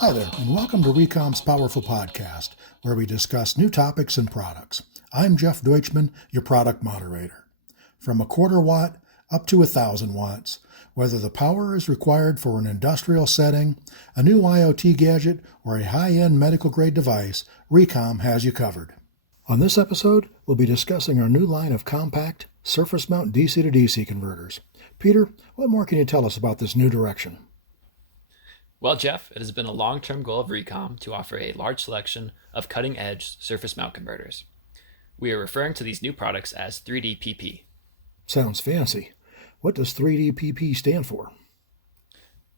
Hi there, and welcome to RECOM's Powerful Podcast, where we discuss new topics and products. I'm Jeff Deutschman, your product moderator. From a quarter watt up to 1,000 watts, whether the power is required for an industrial setting, a new IoT gadget, or a high-end medical-grade device, RECOM has you covered. On this episode, we'll be discussing our new line of compact, surface-mount DC-to-DC converters. Peter, what more can you tell us about this new direction? Well, Jeff, it has been a long-term goal of RECOM to offer a large selection of cutting-edge surface mount converters. We are referring to these new products as 3D-PP. Sounds fancy. What does 3D-PP stand for?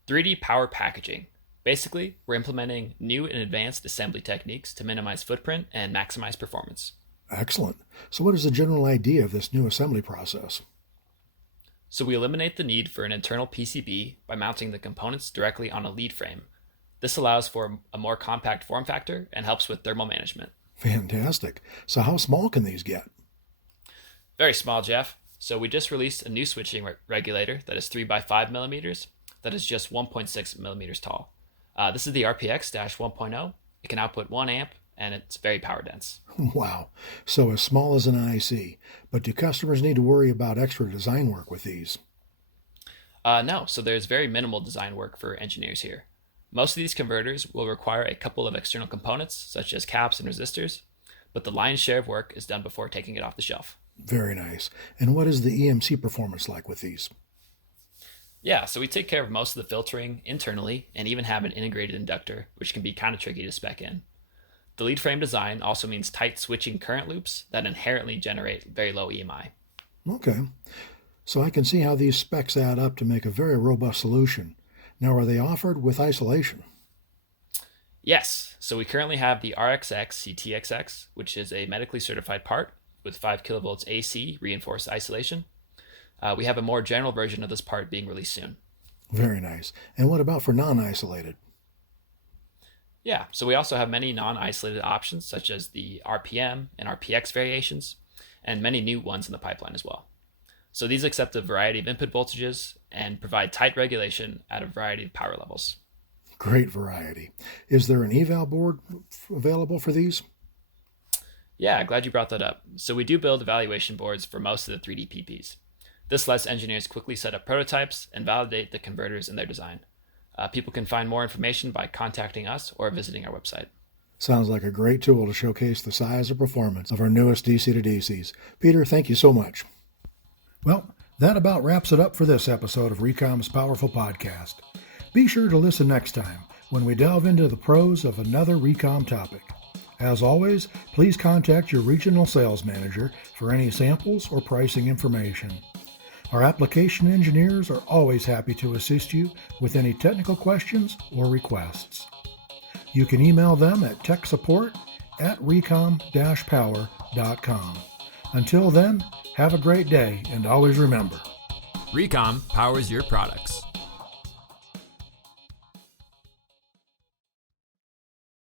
3D Power Packaging. Basically, we're implementing new and advanced assembly techniques to minimize footprint and maximize performance. Excellent. So what is the general idea of this new assembly process? So we eliminate the need for an internal PCB by mounting the components directly on a lead frame. This allows for a more compact form factor and helps with thermal management. Fantastic. So how small can these get? Very small, Jeff. So we just released a new switching regulator that is 3 by 5 millimeters that is just 1.6 millimeters tall. This is the RPX-1.0. It can output 1 amp and it's very power dense. Wow. So as small as an IC. But do customers need to worry about extra design work with these? No, so there's very minimal design work for engineers here. Most of these converters will require a couple of external components, such as caps and resistors, but the lion's share of work is done before taking it off the shelf. Very nice. And what is the EMC performance like with these? Yeah, so we take care of most of the filtering internally and even have an integrated inductor, which can be kind of tricky to spec in. The lead frame design also means tight switching current loops that inherently generate very low EMI. Okay. So I can see how these specs add up to make a very robust solution. Now, are they offered with isolation? Yes. So we currently have the RXX CTXX, which is a medically certified part with 5 kilovolts AC reinforced isolation. We have a more general version of this part being released soon. Very nice. And what about for non-isolated? Yeah, so we also have many non-isolated options, such as the RPM and RPX variations, and many new ones in the pipeline as well. So these accept a variety of input voltages and provide tight regulation at a variety of power levels. Great variety. Is there an eval board available for these? Yeah, glad you brought that up. So we do build evaluation boards for most of the 3D PPs. This lets engineers quickly set up prototypes and validate the converters in their design. People can find more information by contacting us or visiting our website. Sounds like a great tool to showcase the size and performance of our newest DC-to-DCs. Peter, thank you so much. Well, that about wraps it up for this episode of RECOM's Powerful Podcast. Be sure to listen next time when we delve into the pros of another RECOM topic. As always, please contact your regional sales manager for any samples or pricing information. Our application engineers are always happy to assist you with any technical questions or requests. You can email them at techsupport@recom-power.com. Until then, have a great day and always remember, RECOM powers your products.